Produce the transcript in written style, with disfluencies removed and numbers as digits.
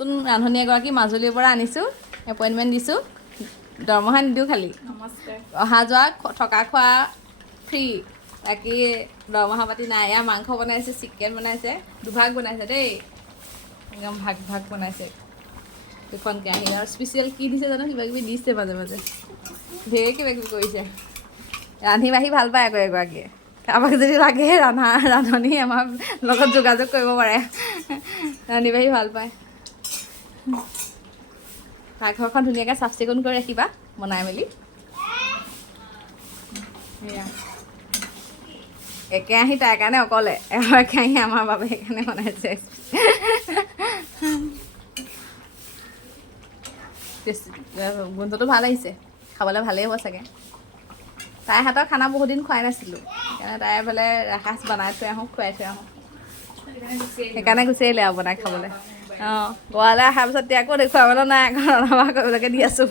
নতুন ৰান্ধনী এগৰাকী মাজুলীৰ পৰা আনিছোঁ, এপইণ্টমেণ্ট দিছোঁ, দৰমহা নিদিওঁ খালি। নমস্কাৰ। অহা যোৱা থকা খোৱা ফ্ৰী, বাকী দৰমহা পাতি নাই। এয়া মাংস বনাইছে, চিকেন বনাইছে, দুভাগ বনাইছে দেই, একদম ভাগ ভাগ বনাইছে দুখন কেৰাহী। আৰু স্পেচিয়েল কি দিছে জানো, কিবা কিবি দিছে মাজে মাজে, ঢেৰ কিবা কিবি কৰিছে। ৰান্ধি বাঢ়ি ভাল পায় আকৌ এগৰাকীয়ে। কাৰোবাক যদি লাগে ৰান্ধনি আমাৰ লগত যোগাযোগ কৰিব পাৰে, ৰান্ধি বাঢ়ি ভাল পায়। পাকঘৰখন ধুনীয়াকৈ চাফ চিকুণ কৰি ৰাখিবা বনাই মেলি। সেয়া একেৰাহী তাইৰ কাৰণে অকলে, একেৰাহী আমাৰ বাবে সেইকাৰণে বনাইছে। গোন্ধটো ভাল আহিছে, খাবলৈ ভালেই হ'ব চাগে। তাইৰ হাতৰ খানা বহুত দিন খুৱাই নাছিলোঁ, সেইকাৰণে তাই বোলে এসাঁজ বনাই থৈ আহোঁ, খুৱাই থৈ আহোঁ, সেইকাৰণে গুচি আহিলে আৰু বনাই খাবলৈ। অঁ, ঘৰলৈ অহাৰ পিছত এতিয়া আকৌ দেখুৱাবলৈ নাই, আকৌ ৰন্ধা বঢ়া কৰিবলৈকে দি আছোঁ।